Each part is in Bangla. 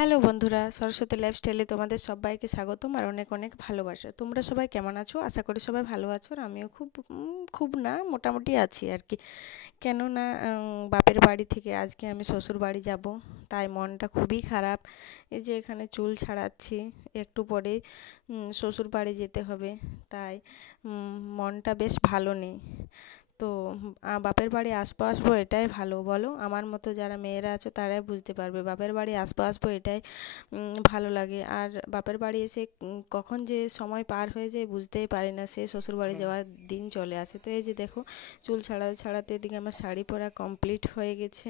হ্যালো বন্ধুরা, সরস্বতী লাইফস্টাইলে তোমাদের সবাইকে স্বাগতম আর অনেক অনেক ভালোবাসা। তোমরা সবাই কেমন আছো? আশা করি সবাই ভালো আছো। আর আমিও খুব না মোটামুটি আছি আর কি। কেননা বাপের বাড়ি থেকে আজকে আমি শ্বশুর বাড়ি যাব, তাই মনটা খুবই খারাপ। এই যে এখানে চুল ছাড়াচ্ছি, একটু পরে শ্বশুর বাড়ি যেতে হবে, তাই মনটা বেশ ভালো নেই। তো বাপের বাড়ি আসবো এটাই ভালো, বলো? আমার মতো যারা মেয়েরা আছে তারাই বুঝতে পারবে, বাপের বাড়ি আসবো এটাই ভালো লাগে। আর বাপের বাড়ি এসে কখন যে সময় পার হয়ে যায় বুঝতেই পারি না, সে শ্বশুর বাড়ি যাওয়ার দিন চলে আসে। তো এই যে দেখো, চুল ছাড়াতে এদিকে আমার শাড়ি পরা কমপ্লিট হয়ে গেছে।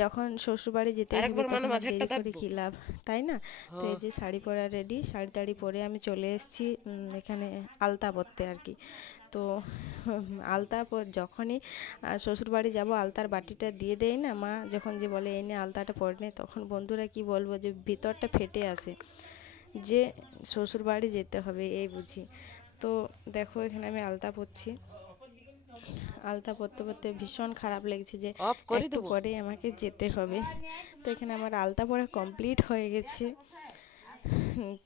যখন শ্বশুরবাড়ি যেতে হবে তখন দেরি করে কী লাভ, তাই না? তো এই যে শাড়ি পরা রেডি, শাড়ি পরে আমি চলে এসেছি এখানে আলতা পরতে আর কি। তো আলতা যখনই শ্বশুরবাড়ি যাব আলতার বাটিটা দিয়ে দেয় না মা, যখন যে বলে এনে আলতাটা পরে নে, তখন বন্ধুরা কি বলবো যে ভিতরটা ফেটে আসে যে শ্বশুরবাড়ি যেতে হবে এই বুঝি। তো দেখো এখানে আমি আলতা পরছি, আলতা পরতে ভীষণ খারাপ লাগছে যে একটু পরে আমাকে যেতে হবে। তো এখানে আমার আলতা পরা কমপ্লিট হয়ে গেছে।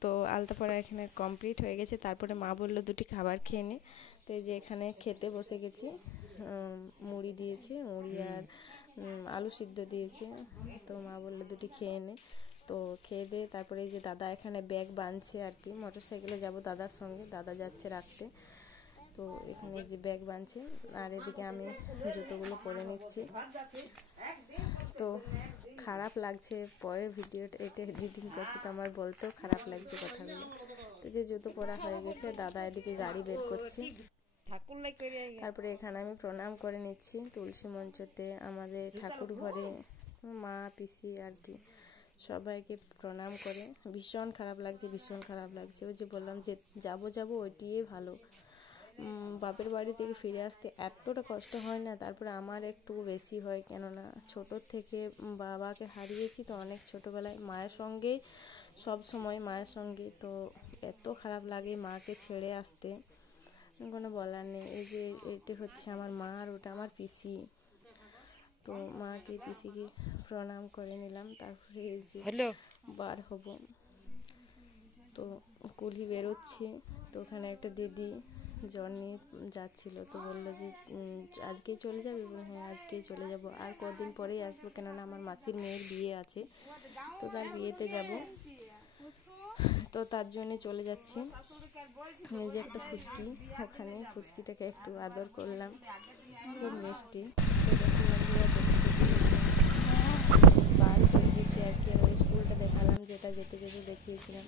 তো আলতা পরা এখানে কমপ্লিট হয়ে গেছে। তারপরে মা বললো দুটি খাবার খেয়ে নে। তো এই যে এখানে খেতে বসে গেছি, মুড়ি দিয়েছে, মুড়ি আর আলু সিদ্ধ দিয়েছে। তো মা বললো দুটি খেয়ে নে। তো খেয়ে দিয়ে তারপরে এই যে দাদা এখানে ব্যাগ বাঁধছে আর কি, মোটরসাইকেলে যাব দাদার সঙ্গে, দাদা যাচ্ছে রাখতে। তো এখানে যে ব্যাগ বাঁধছে আর এদিকে আমি জুতোগুলো পরে নিচ্ছি। তো খারাপ লাগছে, পরে ভিডিওটা এডিটিং করছি তো আমার বলতেও খারাপ লাগছে কথাগুলো। তো যে জুতো পরা হয়ে গেছে, দাদা এদিকে গাড়ি বের করছে। তারপরে এখানে আমি প্রণাম করে নিচ্ছি তুলসী মঞ্চতে, আমাদের ঠাকুর ঘরে মা পিসি আর কি সবাইকে প্রণাম করে। ভীষণ খারাপ লাগছে। ওই যে বললাম যে যাবো ওইটিই ভালো। বাপের বাড়ি থেকে ফিরে আসতে এতটা কষ্ট হয় না, তারপরে আমার একটু বেশি হয়, কেননা ছোটোর থেকে বাবাকে হারিয়েছি তো অনেক ছোটোবেলায়, মায়ের সঙ্গেই সব সময় মায়ের সঙ্গে। তো এত খারাপ লাগে মাকে ছেড়ে আসতে, কোনো বলার নেই। এই যে এটি হচ্ছে আমার মা আর ওটা আমার পিসি। তো মাকে পিসিকে প্রণাম করে নিলাম। তারপরে এই যে বার হব, তো কুলি বেরোচ্ছি। তো ওখানে একটা দিদি জ্বর নিয়ে যাচ্ছিলো, তো বললো যে আজকেই চলে যাবে? হ্যাঁ আজকেই চলে যাব, আর কদিন পরেই আসবো, কেননা আমার মাসির মেয়ের বিয়ে আছে, তো তার বিয়েতে যাব। তো তার জন্যে চলে যাচ্ছি। এই যে একটা ফুচকি, ওখানে ফুচকিটাকে একটু আদর করলাম, খুব মিষ্টি। বার হয়ে গেছে আর কি, আমি স্কুলটা দেখালাম যেটা যেতে দেখিয়েছিলাম।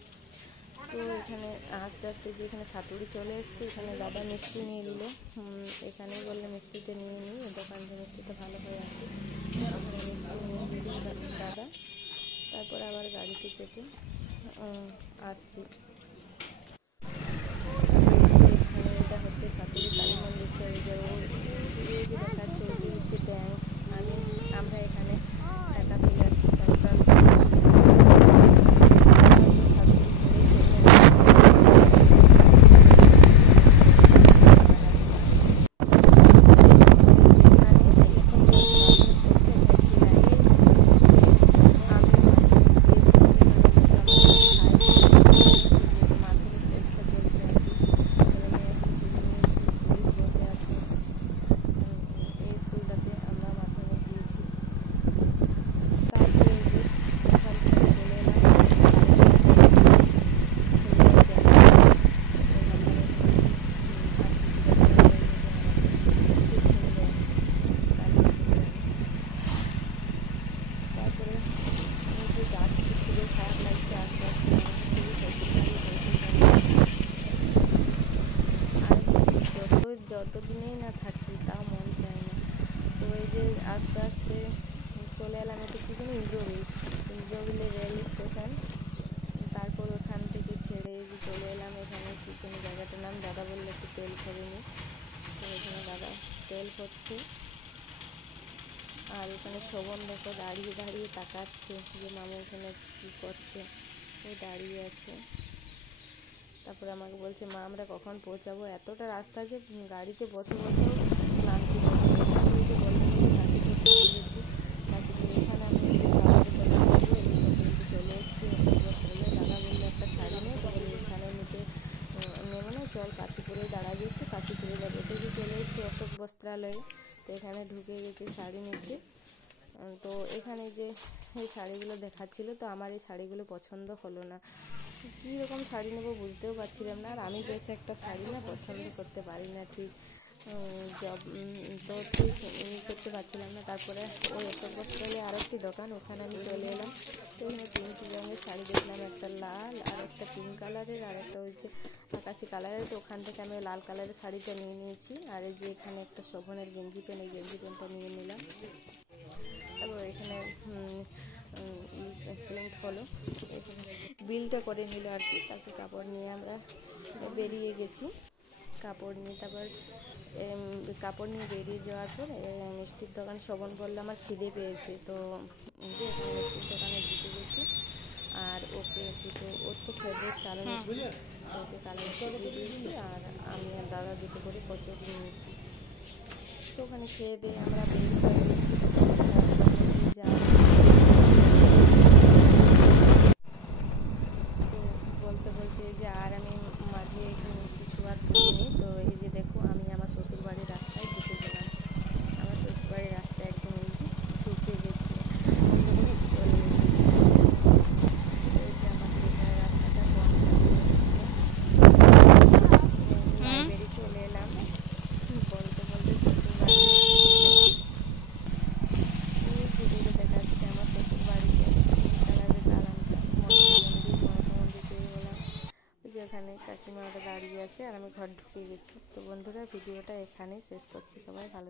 তো এখানে আস্তে যে এখানে সাতুরি চলে এসছে, এখানে দাদা মিষ্টি নিয়ে নিল। এখানেই বললে মিষ্টিটা নিয়ে নিই, দোকান থেকে মিষ্টিটা ভালো হয় আর কি। ওখানে মিষ্টি নিয়ে নিল দাদা। তারপর আবার গাড়িতে চেপে আসছি। এখানে এটা হচ্ছে সাতুরি কালী মন্দির, এই যে দেখাচ্ছে এটি হচ্ছে ব্যাংক। আমরা এখানে টাকা তুলে আর কি সেন্ট্রাল যতদিনেই না থাকি তাও মন চায় না। তো এই যে আস্তে চলে এলাম, এটা কি যেন ইন্দ্রবিলে রেল স্টেশন। তারপর ওখান থেকে ছেড়ে এই যে চলে এলাম এখানে, কি যেন জায়গাটার নাম, দাদা বললো একটু তেল ভরে নি। তো এখানে দাদা তেল ভরছে। আর ওখানে শোভন দেখো দাঁড়িয়ে তাকাচ্ছে যে মামা এখানে কী করছে, ও দাঁড়িয়ে আছে। তারপরে আমাকে বলছে মা আমরা কখন পৌঁছাবো, এতটা রাস্তা যে গাড়িতে বসেও ক্লান্তি হবে। কাশিপুর পৌঁছে গেছি। কাশিপুর এখানে আমি চলে বস্ত্রালয়ে। তো এখানে ঢুকে গেছি শাড়ি নিতে। তো এখানে যে এই শাড়িগুলো দেখাচ্ছিল, তো আমার এই শাড়িগুলো পছন্দ হলো না। কী রকম শাড়ি নেবো বুঝতেও পারছিলাম না। আর আমি বেশ একটা শাড়ি না পছন্দ করতে পারি না ঠিক, তো ঠিক করতে পারছিলাম না। তারপরে ওই অশোক বস্ত্রালয়ে আরও একটি দোকান, ওখানে আমি চলে এলাম। তো এখানে 3টি রঙের শাড়ি দেখলাম, একটা লাল আর একটা পিঙ্ক কালারের আর একটা হচ্ছে আকাশি কালারের। তো ওখান থেকে আমি লাল কালারের শাড়িটা নিয়ে নিয়েছি। আর এই যে এখানে একটা শোভনের গেঞ্জি প্যান্ট, এই গেঞ্জি প্যান্টটা নিয়ে নিলাম। তারপর এখানে প্রিন্ট হলো, এখানে বিলটা করে নিল আর কি। তারপর কাপড় নিয়ে আমরা বেরিয়ে গেছি। কাপড় নিয়ে তারপর কাপড় নিয়ে বেরিয়ে যাওয়ার পর মিষ্টির দোকানে শোভন বললো আমার খিদে পেয়েছে। তো যে এখানে মিষ্টির দোকানে ঢুকে গেছি। আর ওকে দুটো, ওর তো ফেভারিট কালো মিষ্টি, তো ওকে কালো মিষ্টি দিয়ে দিয়েছি। আর আমি আর দাদা দুটো করে কচুরি নিয়েছি। তো ওখানে খেয়ে দিয়ে আমরা বেরিয়ে হয়ে গেছি। রাস্তার মধ্যে যাওয়া তো বলতে বলতে যে আর আমি মাঝে কিছু আর তুলিনি। তো এই যে দেখো আমি আমার শ্বশুরবাড়ির রাস্তায় ঢুকে গেলাম। আমার শ্বশুরবাড়ির রাস্তায় একদম এই যে ঢুকে গেছি, চলে এসেছি। এই যে আমাদের এখানে রাস্তাটা বন্ধ হয়ে গেছে, বেরিয়ে চলে এলাম। বলতে বলতে শ্বশুরবাড়ি দেখাচ্ছে আমার শ্বশুরবাড়িতে কালারের দালানটা, মনসা মন্দির পেয়ে গেলাম। যেখানে কাকিমা ওটা দাঁড়িয়ে আছে আর আমি ঘর ঢুকে গেছি। তো বন্ধুরা ভিডিওটা এখানেই শেষ করছি, সবাই ভালো।